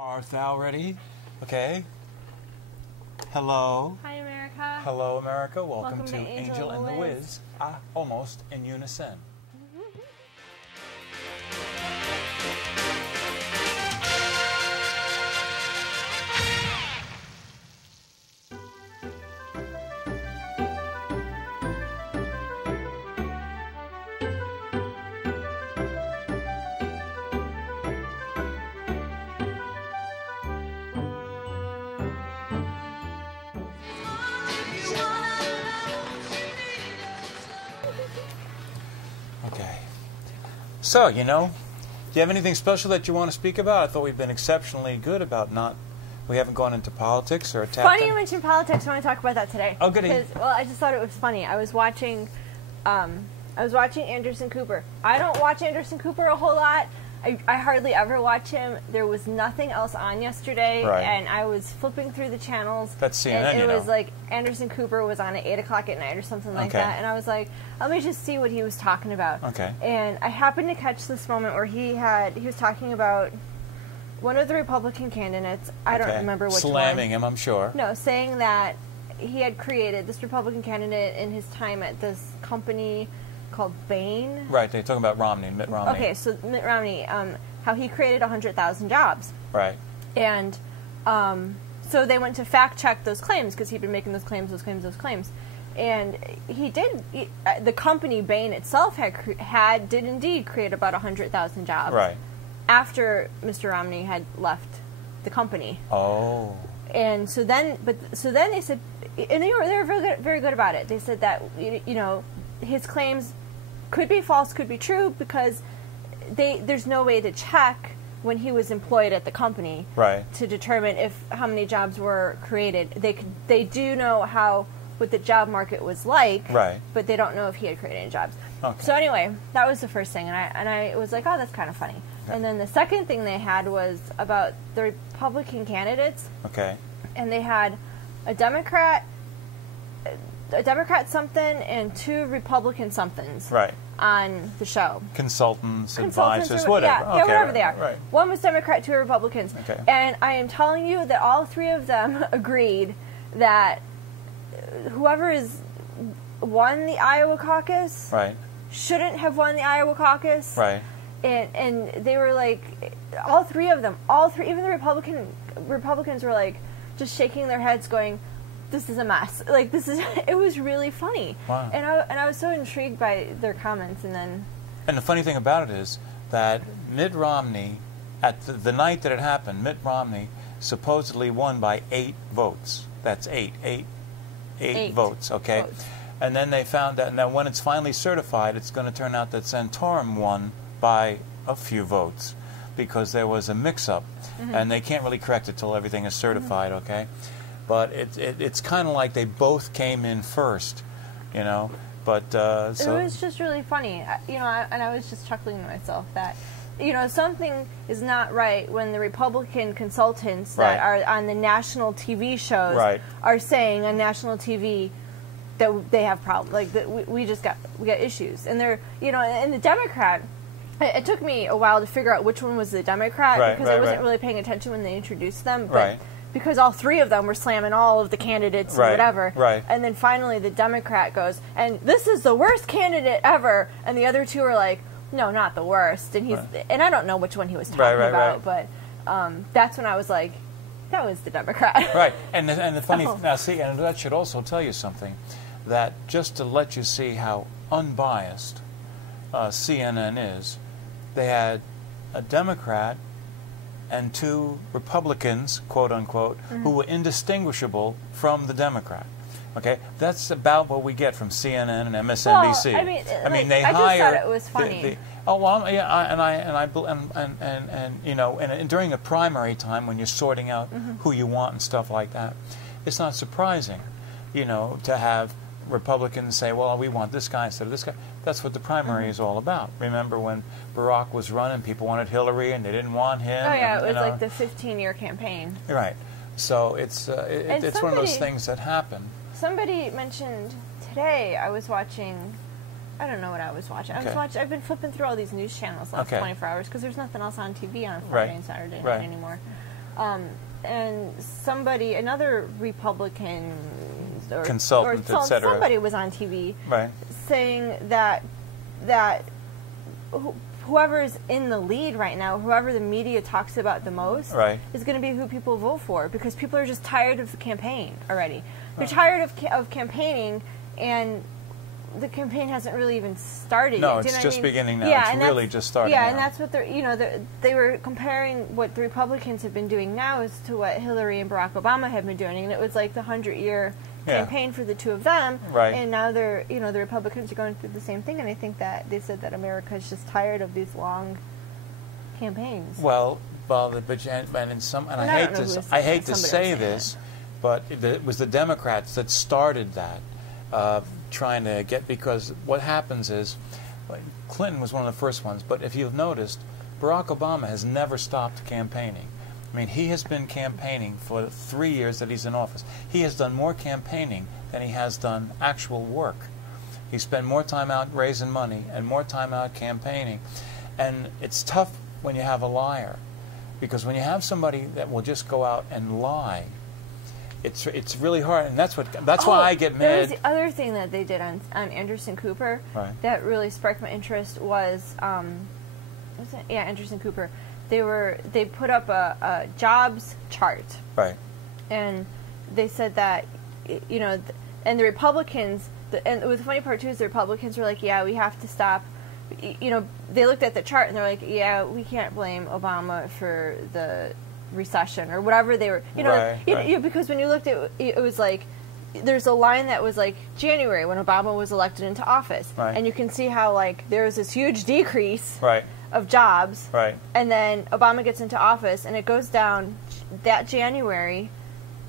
Art thou ready? Okay. Hello. Hi, America. Hello, America. Welcome to Angel and the Wiz. Wiz. Almost in unison. Okay. So, do you have anything special that you want to speak about? I thought we've been exceptionally good about we haven't gone into politics or attacked. Funny you mentioned politics. I want to talk about that today. Oh, goody. Well, I just thought it was funny. I was watching Anderson Cooper. I don't watch Anderson Cooper a whole lot. I hardly ever watch him. There was nothing else on yesterday, right. And I was flipping through the channels. That's CNN, and it was like Anderson Cooper was on at 8 o'clock at night or something like that, and I was like, let me just see what he was talking about. Okay. And I happened to catch this moment where he was talking about one of the Republican candidates. I don't remember which one. Slamming him, I'm sure. No, saying that he had created this Republican candidate in his time at this company called Bain. Right, they're talking about Mitt Romney. Okay, so Mitt Romney, how he created 100,000 jobs. Right. And so they went to fact check those claims because he'd been making those claims. And the company Bain itself did indeed create about 100,000 jobs. Right. After Mr. Romney had left the company. Oh. And so then they said, and they were very good about it. They said that his claims could be false, could be true, because there's no way to check when he was employed at the company, right, to determine how many jobs were created. They do know what the job market was like, right, but they don't know if he had created any jobs. Okay. So anyway, that was the first thing, and I was like, oh, that's kind of funny. Okay. And then the second thing they had was about the Republican candidates. Okay. And they had a Democrat something and two Republican somethings, right, on the show. Consultants, advisors, whatever. Yeah, whatever they are. Right. One was Democrat, two Republicans. Okay. And I am telling you that all three of them agreed that whoever won the Iowa caucus, right, shouldn't have won the Iowa caucus. Right. And they were like, all three, even the Republicans were like just shaking their heads going, this is a mess. Like, it was really funny. Wow. And I was so intrigued by their comments, and the funny thing about it is that Mitt Romney, at the night that it happened, Mitt Romney supposedly won by 8 votes. That's eight votes, okay? Votes. And then they found out, and then when it's finally certified, it's going to turn out that Santorum won by a few votes because there was a mix-up, and they can't really correct it till everything is certified, okay? But it's kind of like they both came in first, But so it was just really funny, and I was just chuckling to myself that, something is not right when the Republican consultants that are on the national TV shows are saying on national TV that they have problems, like that we got issues, and they're and the Democrat. It took me a while to figure out which one was the Democrat because I wasn't really paying attention when they introduced them, but. Because all three of them were slamming all of the candidates and whatever. Right. And then finally the Democrat goes, and this is the worst candidate ever. And the other two are like, no, not the worst. And and I don't know which one he was talking about, but that's when I was like, that was the Democrat. Right. And the funny now see, and that should also tell you something, that just to let you see how unbiased CNN is, they had a Democrat and 2 Republicans, quote unquote, who were indistinguishable from the Democrat. Okay, that's about what we get from CNN and MSNBC. Well, I mean, they I hire. just thought it was funny. And during a primary time when you're sorting out who you want and stuff like that, it's not surprising, to have Republicans say, well, we want this guy instead of this guy. That's what the primary is all about. Remember when Barack was running, people wanted Hillary and they didn't want him. Oh, yeah, it was like the 15-year campaign. Right. So it's one of those things that happen. Somebody mentioned today, I was watching, I don't know what I was watching. I've been flipping through all these news channels the last 24 hours because there's nothing else on TV on Friday and Saturday night anymore. And somebody, another Republican or consultant, etc. Somebody was on TV right. saying that whoever's in the lead right now, whoever the media talks about the most, right. is going to be who people vote for, because people are just tired of the campaign already. They're tired of campaigning, and the campaign hasn't really even started no, yet. it's just beginning now. Yeah, it's really just starting now. now. And that's what they were comparing what the Republicans have been doing now is to what Hillary and Barack Obama have been doing, and it was like the 100-year campaign for the two of them. Right. And now the Republicans are going through the same thing, and I think that they said that America is just tired of these long campaigns. Well, I hate to say this, but it was the Democrats that started that. Trying to get, because what happens is, Clinton was one of the first ones, but if you've noticed, Barack Obama has never stopped campaigning. I mean, he has been campaigning for 3 years that he's in office. He has done more campaigning than he has done actual work. He spent more time out raising money and more time out campaigning. And it's tough when you have a liar, because when you have somebody that will just go out and lie, it's really hard, and that's why I get mad. There was the other thing that they did on Anderson Cooper that really sparked my interest was Anderson Cooper. They put up a jobs chart, right? And they said that and the Republicans. And the funny part too is the Republicans were like, yeah, we have to stop. They looked at the chart and they're like, yeah, we can't blame Obama for the recession or whatever they were, because when you looked at it, it was like there's a line that was like January when Obama was elected into office, and you can see how like there was this huge decrease of jobs, and then Obama gets into office and it goes down that January,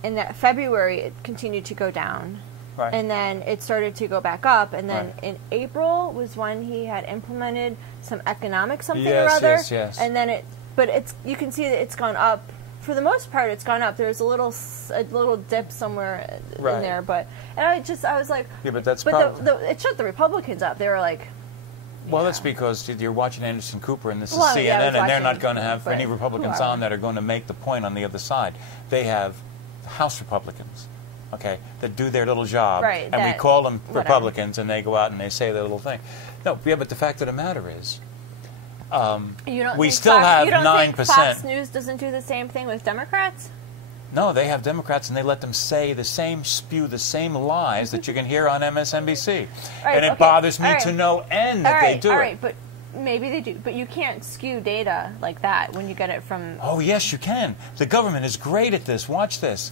and that February it continued to go down, and then it started to go back up, and then in April was when he had implemented some economic something or other, and then you can see that it's gone up. For the most part, it's gone up. There's a little dip somewhere in there, and I was like, yeah, but that's it shut the Republicans up. They were like, well, that's because you're watching Anderson Cooper, and this is CNN, and they're not going to have any Republicans on that are going to make the point on the other side. They have House Republicans, that do their little job, and we call them Republicans, and they go out and they say their little thing. No, but the fact of the matter is, we still have 9%. Think Fox News doesn't do the same thing with Democrats? No, they have Democrats, and they let them spew the same lies that you can hear on MSNBC. And it bothers me to no end that they do it. But maybe they do. But you can't skew data like that when you get it from... Oh, yes, you can. The government is great at this. Watch this.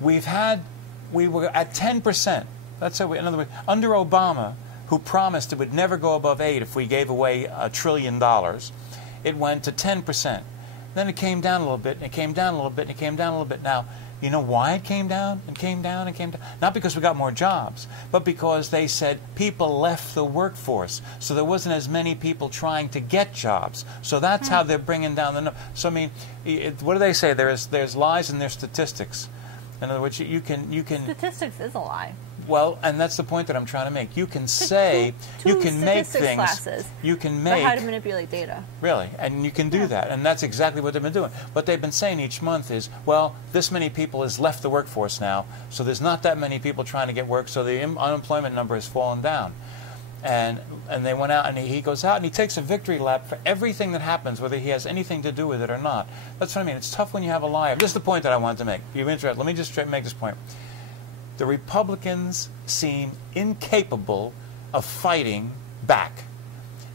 We were at 10%. That's how in other words, under Obama, who promised it would never go above 8 if we gave away $1 trillion, it went to 10%. Then it came down a little bit, and it came down a little bit, and it came down a little bit. Now, you know why it came down and came down and came down? Not because we got more jobs, but because they said people left the workforce. So there wasn't as many people trying to get jobs. So that's how they're bringing down the number. So, I mean, what do they say? There's lies and there's statistics. In other words, you can... Statistics is a lie. Well, and that's the point that I'm trying to make. You can say, you can make things, classes you can make... for how to manipulate data. Really, and you can do that, and that's exactly what they've been doing. What they've been saying each month is, well, this many people has left the workforce now, so there's not that many people trying to get work, so the unemployment number has fallen down. And they went out, and he goes out, and he takes a victory lap for everything that happens, whether he has anything to do with it or not. That's what I mean. It's tough when you have a liar. This is the point that I wanted to make. You're interested? Let me just make this point. The Republicans seem incapable of fighting back.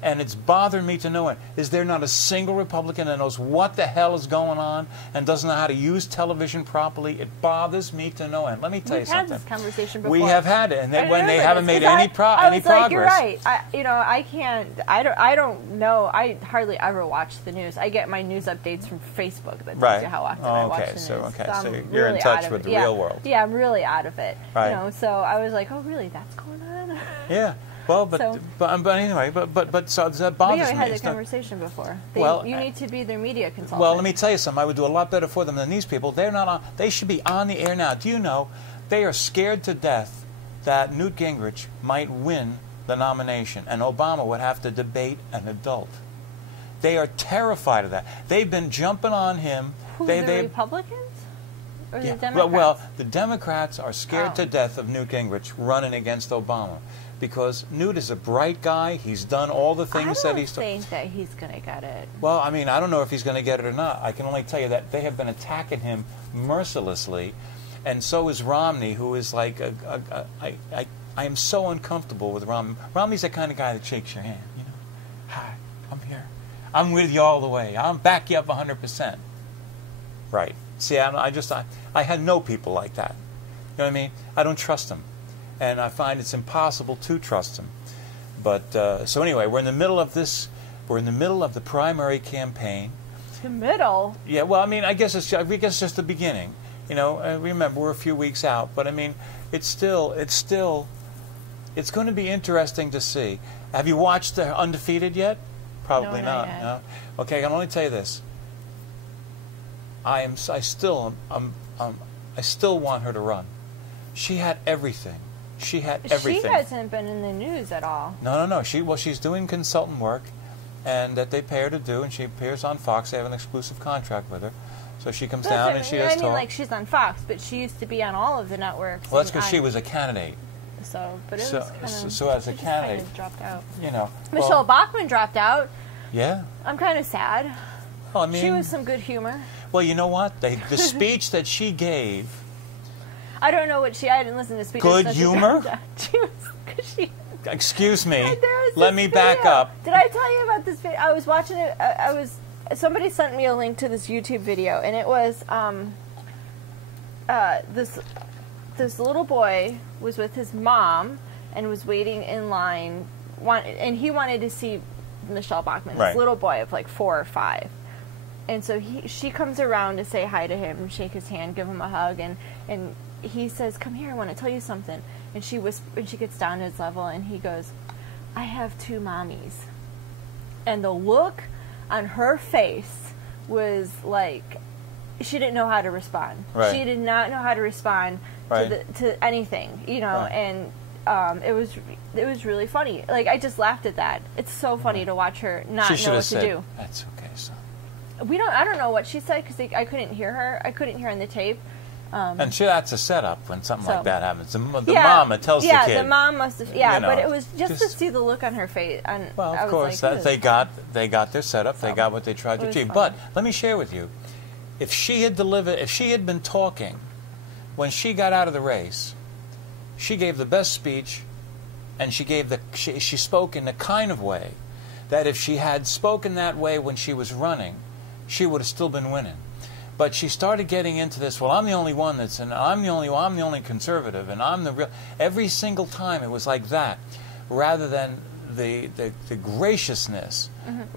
And it's bothered me to no end. Is there not a single Republican that knows what the hell is going on and doesn't know how to use television properly? It bothers me to no end. Let me tell you something. We've had this conversation before. We have had it, and they haven't made any progress. Like, you're right. I don't know. I hardly ever watch the news. I get my news updates from Facebook that tells you how often I watch the news. So you're really in touch with the real world. Yeah, I'm really out of it. Right. So I was like, oh, really? That's going on? Yeah. Well, but anyway, so that bothers me. We had the conversation before. You need to be their media consultant. Well, let me tell you something. I would do a lot better for them than these people. They're not on. They should be on the air now. Do you know they are scared to death that Newt Gingrich might win the nomination and Obama would have to debate an adult. They are terrified of that. They've been jumping on him Who, the Republicans? Or the Democrats? Well, the Democrats are scared to death of Newt Gingrich running against Obama because Newt is a bright guy. He's done all the things that he's done. I don't think that he's going to get it. Well, I mean, I don't know if he's going to get it or not. I can only tell you that they have been attacking him mercilessly, and so is Romney, who is like I am so uncomfortable with Romney. Romney's the kind of guy that shakes your hand. You know, hi, I'm here. I'm with you all the way. I'll back you up 100%. Right. See, I had no people like that. You know what I mean? I don't trust them. And I find it's impossible to trust them. But, so anyway, we're in the middle of this. We're in the middle of the primary campaign. The middle? Yeah, well, I mean, I guess it's just the beginning. You know, remember, we're a few weeks out. But, I mean, it's going to be interesting to see. Have you watched the Undefeated yet? Probably not. No? Okay, I can only tell you this. I still want her to run. She had everything. She had everything. She hasn't been in the news at all. No. She's doing consultant work, and that they pay her to do, and she appears on Fox. They have an exclusive contract with her, so she comes down and she does talk. I mean, like she's on Fox, but she used to be on all of the networks. Well, that's because she was a candidate. So, but it was kind of. So as a candidate, kind of dropped out. You know, Michelle Bachmann dropped out. Yeah. I'm kind of sad. Well, I mean, she was some good humor. Well, you know what? The speech that she gave. I don't know what I didn't listen to speeches. Good humor? Excuse me. Let me back up. Did I tell you about this video? I was watching it. Somebody sent me a link to this YouTube video, and it was this little boy was with his mom and was waiting in line, and he wanted to see Michelle Bachmann, this little boy of like 4 or 5. And so she comes around to say hi to him, shake his hand, give him a hug, and he says, "Come here, I want to tell you something." And she gets down to his level, and he goes, "I have 2 mommies." And the look on her face was like she didn't know how to respond. Right. She did not know how to respond to anything, you know. And it was really funny. Like, I just laughed at that. It's so funny to watch her not know what to do. That's okay, son. I don't know what she said because I couldn't hear her. I couldn't hear on the tape. And that's a setup when something like that happens. The mama tells the kid. Yeah, the mom must have. Yeah, you know, but it was just to see the look on her face. Well, of course, they got their setup. They got what they tried to achieve. Funny. But let me share with you, if she had been talking when she got out of the race, she gave the best speech, and she spoke in the kind of way that if she had spoken that way when she was running, she would have still been winning. But she started getting into this, well, I'm the only one I'm the only conservative, and I'm the real. Every single time it was like that, rather than the graciousness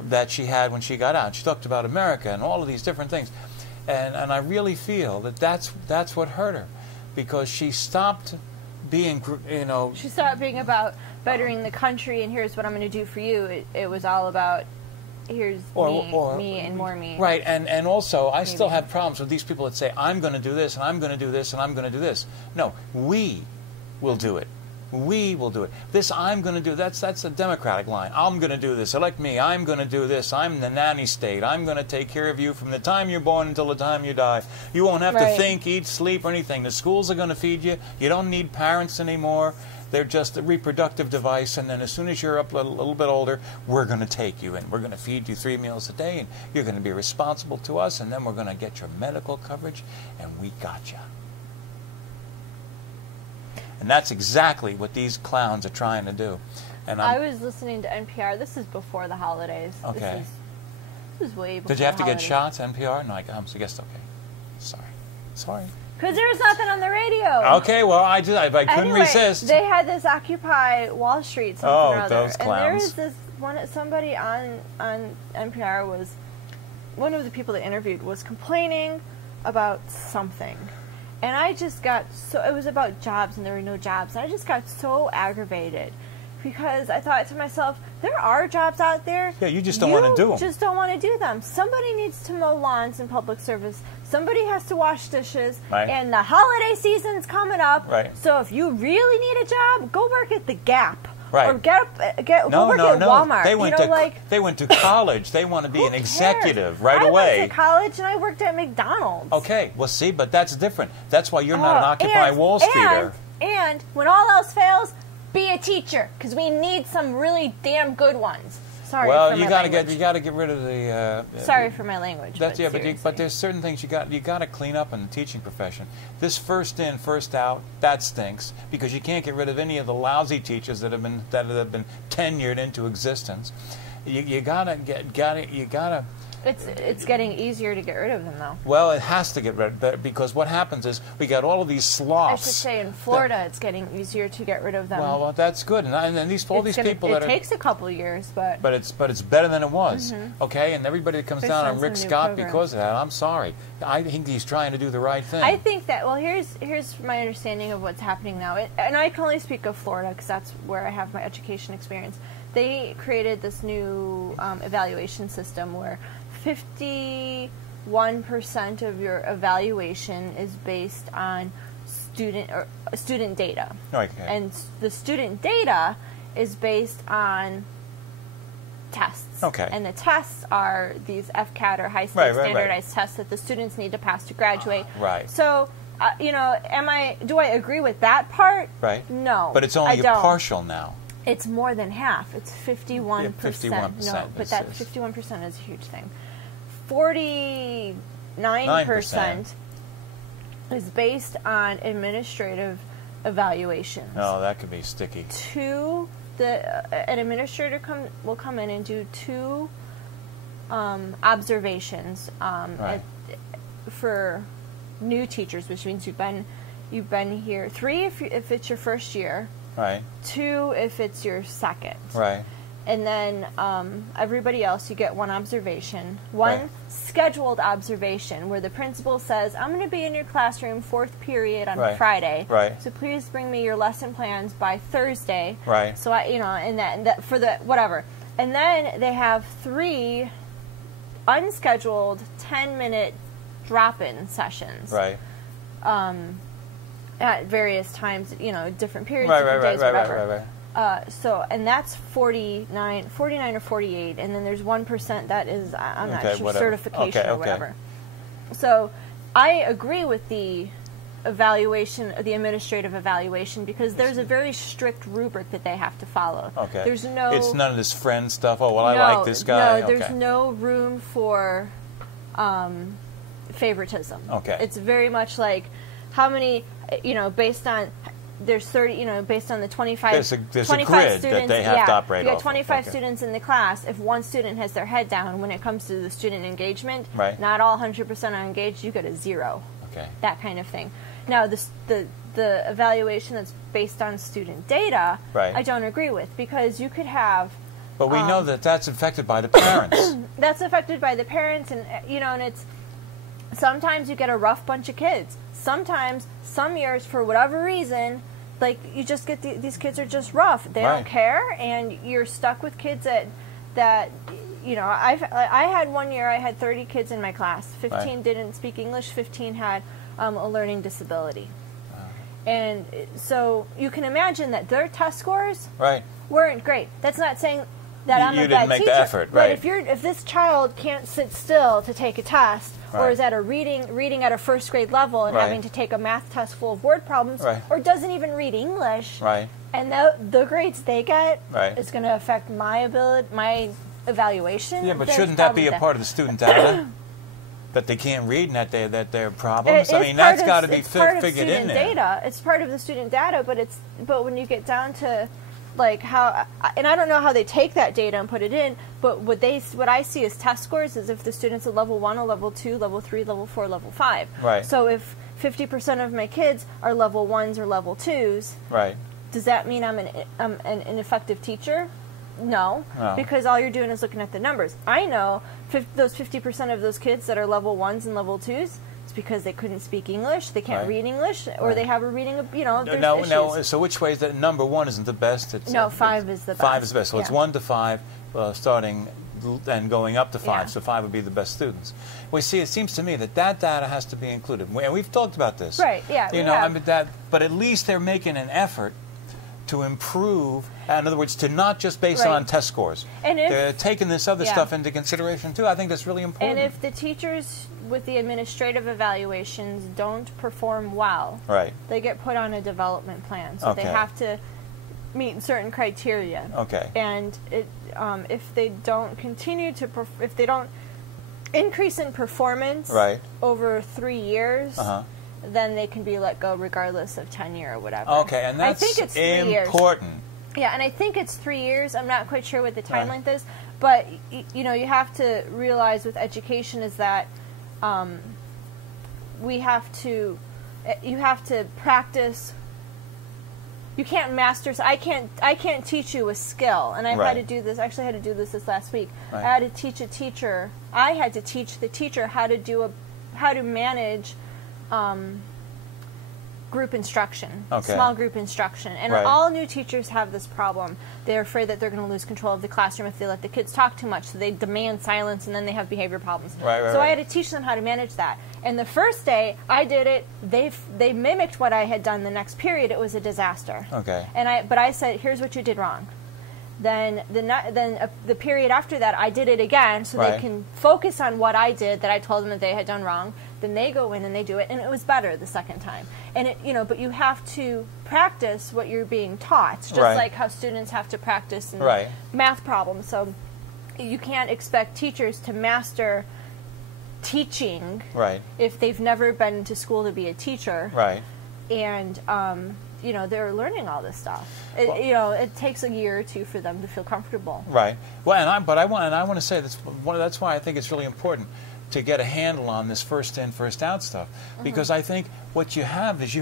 that she had when she got out. She talked about America and all of these different things. And I really feel that's what hurt her, because she stopped being, you know. She stopped being about bettering the country and here's what I'm going to do for you. It was all about here's me and more me. Right, and also I still have problems with these people that say, I'm going to do this, and I'm going to do this, and I'm going to do this. No, we will do it. We will do it. This I'm going to do, that's a Democratic line. I'm going to do this. Elect me. I'm going to do this. I'm the nanny state. I'm going to take care of you from the time you're born until the time you die. You won't have to think, eat, sleep, or anything. The schools are going to feed you. You don't need parents anymore. They're just a reproductive device, and then as soon as you're up a little bit older, we're going to take you, and we're going to feed you 3 meals a day, and you're going to be responsible to us, and then we're going to get your medical coverage, and we got you. And that's exactly what these clowns are trying to do. And I was listening to NPR. This is before the holidays. Okay. This is way before. Did you have the to holidays. get shots, NPR? No, I guess okay. Sorry. Because there was nothing on the radio. Okay, well, I couldn't resist. They had this Occupy Wall Street something or other. Those clowns. And there was this somebody on NPR was, one of the people they interviewed was complaining about something. And I just got it was about jobs, and there were no jobs. And I just got so aggravated because I thought to myself, there are jobs out there. Yeah, you just don't want to do them. You just don't want to do them. Somebody needs to mow lawns in public service. Somebody has to wash dishes. Right. And the holiday season's coming up. Right. So if you really need a job, go work at the Gap Right. Or go work at Walmart. They went they went to college. They want to be an executive right away. I went to college and I worked at McDonald's. Okay, well, see, but that's different. That's why you're not an Occupy Wall Streeter. And when all else fails, be a teacher, because we need some really damn good ones. Sorry for my language. Well, you got to get rid of the. Sorry for my language. That's but there's certain things you got to clean up in the teaching profession. This first in, first out, that stinks, because you can't get rid of any of the lousy teachers that have been tenured into existence. You gotta. It's getting easier to get rid of them, though. Well, it has to get rid of them, because what happens is we got all of these sloths. I should say in Florida it's getting easier to get rid of them. Well, that's good, and all these people it takes a couple of years, but it's better than it was. Okay, and everybody that comes down on Rick Scott because of that, I'm sorry. I think he's trying to do the right thing. I think that here's my understanding of what's happening now, and I can only speak of Florida because that's where I have my education experience. They created this new evaluation system where 51% of your evaluation is based on student data. Okay. And the student data is based on tests. Okay. And the tests are these FCAT or high-stakes standardized tests that the students need to pass to graduate. Right. So, do I agree with that part? Right. No. But it's only partial now. It's more than half. It's 51%. Yeah, 51%. No, but that 51% is a huge thing. 49% is based on administrative evaluations. Oh, that could be sticky. An administrator will come in and do 2 observations for new teachers, which means you've been here. 3 if it's your first year. Right. 2 if it's your second. Right. And then everybody else, you get 1 observation, 1 scheduled observation, where the principal says, "I'm going to be in your classroom 4th period on Friday. Right. So please bring me your lesson plans by Thursday." Right. So and that for the whatever. And then they have 3 unscheduled 10-minute drop-in sessions. Right. At various times, different periods, different days, whatever. And that's 49 or 48, and then there's 1% that is, I'm not sure, certification or whatever. So I agree with the evaluation, the administrative evaluation, because there's a very strict rubric that they have to follow. Okay. There's it's none of this friend stuff. Oh, well, I like this guy. No, there's no room for favoritism. Okay. It's very much like how many, based on. There's 30, based on the 25. There's a 25 grid students, that they have to operate off. You got 25 students in the class. If 1 student has their head down when it comes to the student engagement, not all 100% are engaged. You get a 0. Okay. That kind of thing. Now, the evaluation that's based on student data, I don't agree with, because you could have. But we know that that's affected by the parents. That's affected by the parents, and and it's. Sometimes you get a rough bunch of kids. Sometimes, some years, for whatever reason, you just get these kids are just rough. They don't care, and you're stuck with kids that I had one year I had 30 kids in my class. 15 didn't speak English. 15 had a learning disability. And so you can imagine that their test scores weren't great. That's not saying that I'm a bad teacher. You didn't make the effort, right? But if this child can't sit still to take a test, or is at a reading at a 1st grade level and having to take a math test full of word problems, or doesn't even read English, and the grades they get is going to affect my evaluation. Yeah, but shouldn't that be a part of the student data? That they can't read and that they're problems? That's got to be figured in there. It's part of the student data, but when you get down to how, and I don't know how they take that data and put it in, but what I see as test scores is if the student's a level 1, a level 2, level 3, level 4, level 5. Right. So if 50% of my kids are level 1s or level 2s, does that mean I'm an ineffective teacher? No, because all you're doing is looking at the numbers. I know those 50% of those kids that are level 1s and level 2s, it's because they couldn't speak English, they can't read English, or they have a reading of, there's issues. So which way is that? Number 1 isn't the best? 5 is the best. 5 is the best. So it's 1 to 5, starting and going up to 5. So 5 would be the best students. Well, see, it seems to me that data has to be included. And we've talked about this. Right, yeah. But at least they're making an effort to improve. In other words, to not just base it on test scores. And if, they're taking this other stuff into consideration too. I think that's really important. And if the teachers with the administrative evaluations don't perform well, they get put on a development plan. So they have to meet certain criteria. And if they don't continue to, if they don't increase in performance over 3 years, then they can be let go regardless of tenure or whatever. And that's I think it's 3 important. Years. Yeah, and I think it's 3 years. I'm not quite sure what the time length is, but you know, you have to realize with education is that you have to practice. You can't master. I can't teach you a skill, and I've had to do this. Actually, I had to do this last week. I had to teach a teacher. I had to teach the teacher how to manage group instruction, small group instruction. And all new teachers have this problem. They're afraid that they're going to lose control of the classroom if they let the kids talk too much, so they demand silence, and then they have behavior problems. So I had to teach them how to manage that. And the first day I did it, they mimicked what I had done the next period. It was a disaster. But I said, here's what you did wrong. Then the period after that, I did it again, so they can focus on what I did that I told them that they had done wrong. Then they go in and they do it, and it was better the second time. And but you have to practice what you're being taught, just like how students have to practice in math problems. So you can't expect teachers to master teaching if they've never been to school to be a teacher. And they're learning all this stuff. It takes a year or two for them to feel comfortable. Well, I want to say that's why I think it's really important to get a handle on this first in, first out stuff, because I think what you have is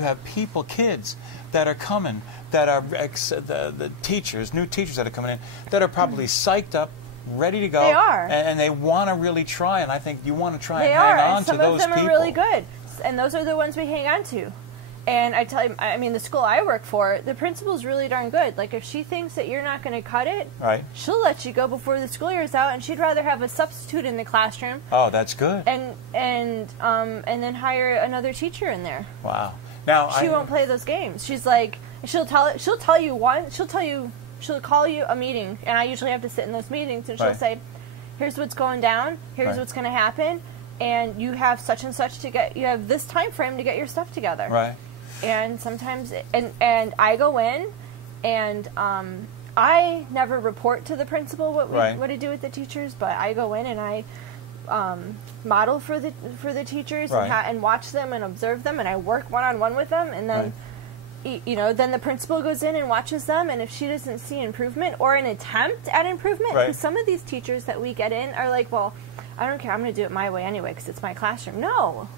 kids that are coming, that are the teachers, new teachers that are coming in, that are probably psyched up, ready to go. They are, and they want to really try. And I think you want to try and hang on to those people. Some of them are really good, and those are the ones we hang on to. And I tell you, I mean, the school I work for, the principal's really darn good. Like, if she thinks that you're not going to cut it, she'll let you go before the school year's out, and she'd rather have a substitute in the classroom. Oh, that's good. And then hire another teacher in there. Wow. Now she won't play those games. She's like, she'll call you a meeting, and I usually have to sit in those meetings, and she'll say, here's what's going down, here's what's going to happen, and you have such and such you have this time frame to get your stuff together. And sometimes, and I go in, and I never report to the principal what I do with the teachers, but I go in and I model for the teachers and watch them and observe them, and I work one-on-one with them, and then then the principal goes in and watches them, and if she doesn't see improvement or an attempt at improvement, because some of these teachers that we get in are like, well, I don't care, I'm going to do it my way anyway because it's my classroom. No.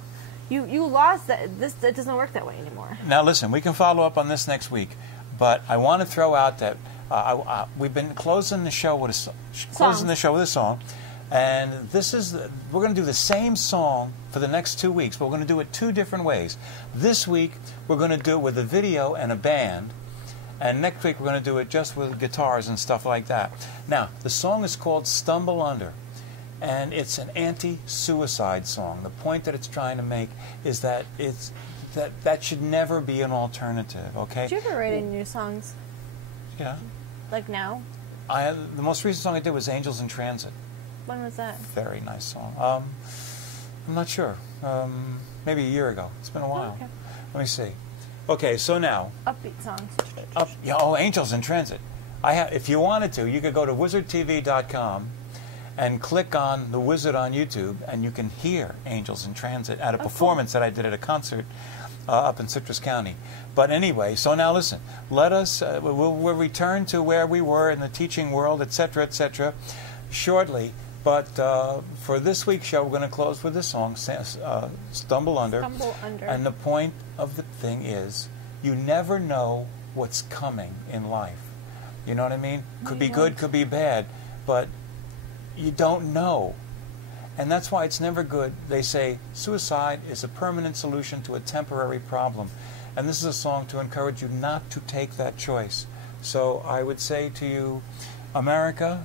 You lost that. It doesn't work that way anymore. Now listen, we can follow up on this next week, but I want to throw out that we've been closing the show with a song, and we're going to do the same song for the next 2 weeks, but we're going to do it 2 different ways. This week we're going to do it with a video and a band, and next week we're going to do it just with guitars and stuff like that. Now the song is called "Stumble Under." And it's an anti-suicide song. The point that it's trying to make is that that should never be an alternative. Okay. Did you ever write any new songs? Yeah. Like now? The most recent song I did was "Angels in Transit." When was that? Very nice song. I'm not sure. Maybe a year ago. It's been a while. Okay. Let me see. Okay, so now. Upbeat songs. "Angels in Transit." If you wanted to, you could go to wizardtv.com. and click on the Wizard on YouTube, and you can hear "Angels in Transit" at a performance that I did at a concert up in Citrus County. But anyway, so now listen, let us, we'll return to where we were in the teaching world, etc., shortly. But for this week's show, we're going to close with this song, "Stumble Under." Stumble Under. And the point of the thing is, you never know what's coming in life. You know what I mean? Could be good, could be bad, but you don't know. And that's why it's never good. They say suicide is a permanent solution to a temporary problem. And this is a song to encourage you not to take that choice. So I would say to you, America,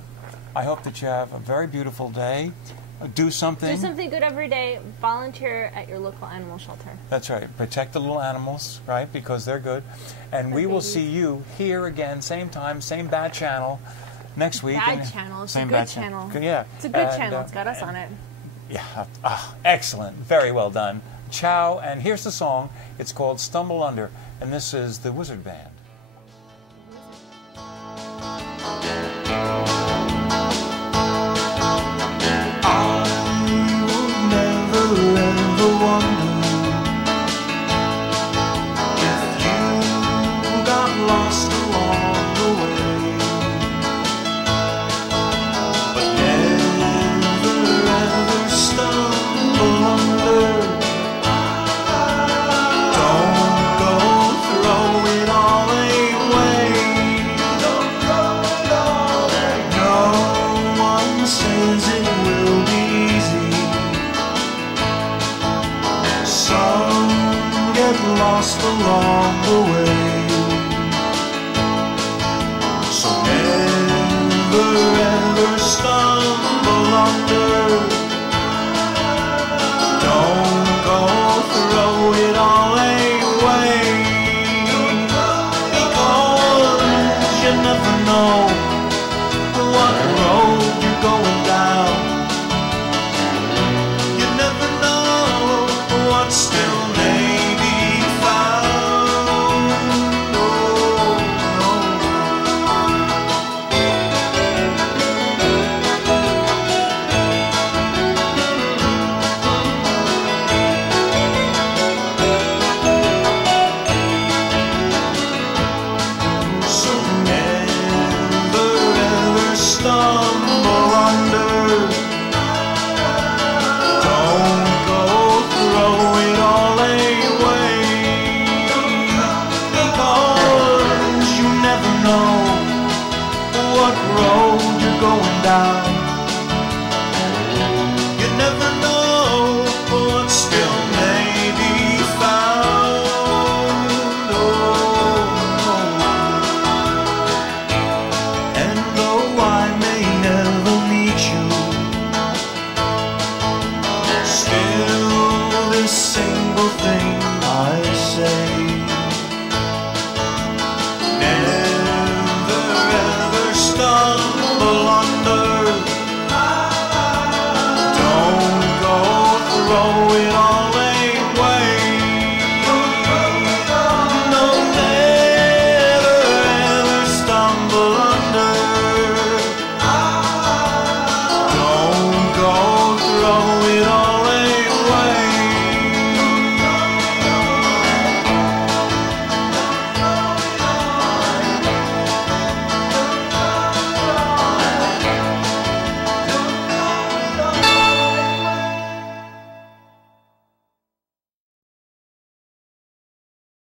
I hope that you have a very beautiful day. Do something. Do something good every day. Volunteer at your local animal shelter. That's right. Protect the little animals, right? Because they're good. And we will see you here again, same time, same bad channel, next week. Bad channel. It's a good channel. Yeah. It's a good channel. It's got us on it. Yeah. Excellent. Very well done. Ciao. And here's the song. It's called Stumble Under. And this is the Wizard Band. Lost along the way, so never ever stumble under. Don't go throw it all away, because you never know what road you're going down. You never know what's still